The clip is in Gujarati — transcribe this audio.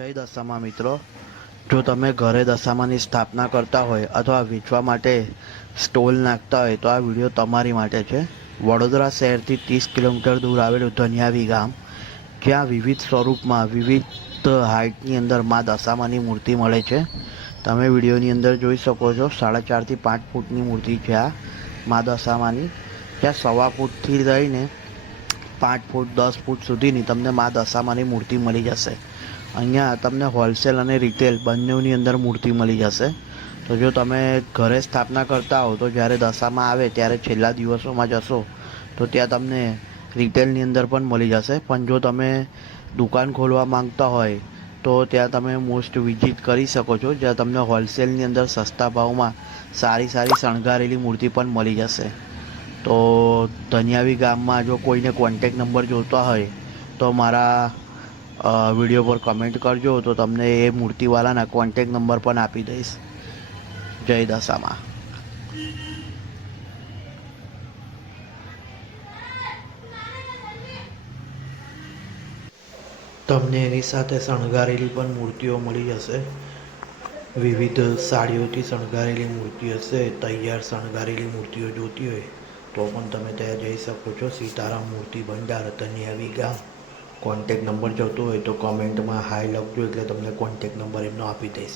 જય દશામાં મિત્રો, જો તમે ઘરે દશામાની સ્થાપના કરતા હોય અથવા વેચવા માટે સ્ટોલ નાખતા હોય તો આ વિડીયો તમારી માટે છે। વડોદરા શહેરથી 30 કિલોમીટર દૂર આવેલું ધનિયાવી ગામ, જ્યાં વિવિધ સ્વરૂપમાં વિવિધ હાઇટની અંદર મા દશામાની મૂર્તિ મળે છે। તમે વિડીયોની અંદર જોઈ શકો છો, 4.5 થી 5 ફૂટની મૂર્તિ છે આ મા દશામાની, જ્યાં 1.25 ફૂટથી લઈને 5 ફૂટ 10 ફૂટ સુધીની તમને મા દશામાની મૂર્તિ મળી જશે। અહીંયા તમને હોલસેલ અને રિટેલ બંનેની અંદર મૂર્તિ મળી જશે। તો જો તમે ઘરે સ્થાપના કરતા હો તો જ્યારે દશામાં આવે ત્યારે છેલ્લા દિવસોમાં જશો તો ત્યાં તમને રિટેલની અંદર પણ મળી જશે, પણ જો તમે દુકાન ખોલવા માંગતા હોય તો ત્યાં તમે મોસ્ટ વિઝિટ કરી શકો છો, જ્યાં તમને હોલસેલની અંદર સસ્તા ભાવમાં સારી શણગારેલી મૂર્તિ પણ મળી જશે। તો ધનિયાવી ગામમાં જો કોઈને કોન્ટેક નંબર જોઈતા હોય તો મારા વિડીયો પર કમેન્ટ કરજો, તો તમને એ મૂર્તિવાળાના કોન્ટેક નંબર પણ આપી દઈશ। જય દશામાં। તમને એની સાથે શણગારેલી પણ મૂર્તિઓ મળી જશે। વિવિધ સાડીઓથી શણગારેલી મૂર્તિ હશે। તૈયાર શણગારેલી મૂર્તિઓ જોતી હોય તો પણ તમે ત્યાં જઈ શકો છો। સીતારામ મૂર્તિ ભંડાર, ધનિયાવી ગામ। કોન્ટેક નંબર જોતો હોય તો કોમેન્ટમાં હાય લખજો, એટલે તમને કોન્ટેક નંબર એમનો આપી દઈશ।